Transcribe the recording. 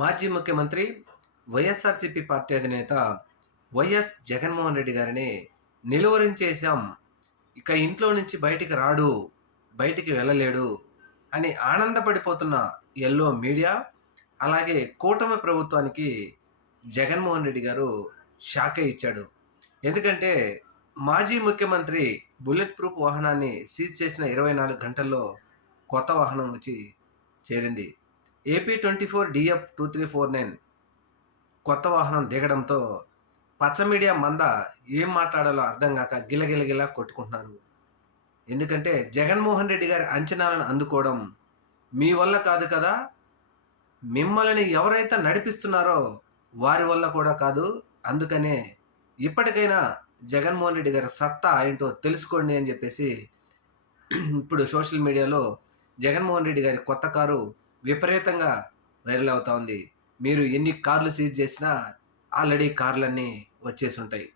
మాజీ ముఖ్యమంత్రి వైఎస్ఆర్సీపీ పార్టీ అధినేత వైఎస్ జగన్మోహన్ రెడ్డి గారిని నిలువరించేశాం. ఇక ఇంట్లో నుంచి బయటికి రాడు బయటికి వెళ్ళలేడు అని ఆనందపడిపోతున్న ఎల్లో మీడియా అలాగే కూటమి ప్రభుత్వానికి జగన్మోహన్ రెడ్డి గారు షాకే ఇచ్చాడు. ఎందుకంటే మాజీ ముఖ్యమంత్రి బుల్లెట్ ప్రూఫ్ వాహనాన్ని సీజ్ చేసిన ఇరవై నాలుగు గంటల్లో కొత్త వాహనం వచ్చి చేరింది. AP twenty four DF two three four nine కొత్త వాహనం దిగడంతో పచ్చ మీడియా మంద ఏం మాట్లాడాలో అర్థం కాక గిలగిలగిలా కొట్టుకుంటున్నారు. ఎందుకంటే జగన్మోహన్ రెడ్డి గారి అంచనాలను అందుకోవడం మీ వల్ల కాదు కదా? మిమ్మల్ని ఎవరైతే నడిపిస్తున్నారో వారి వల్ల కూడా కాదు. అందుకనే ఇప్పటికైనా జగన్మోహన్ రెడ్డి గారి సత్తా ఏంటో తెలుసుకోండి అని చెప్పేసి ఇప్పుడు సోషల్ మీడియాలో జగన్మోహన్ రెడ్డి గారి కొత్త కారు విపరీతంగా వైరల్ అవుతూ ఉంది. మీరు ఎన్ని కార్లు సీజ్ చేసినా ఆల్రెడీ కార్లన్నీ వచ్చేసి ఉంటాయి.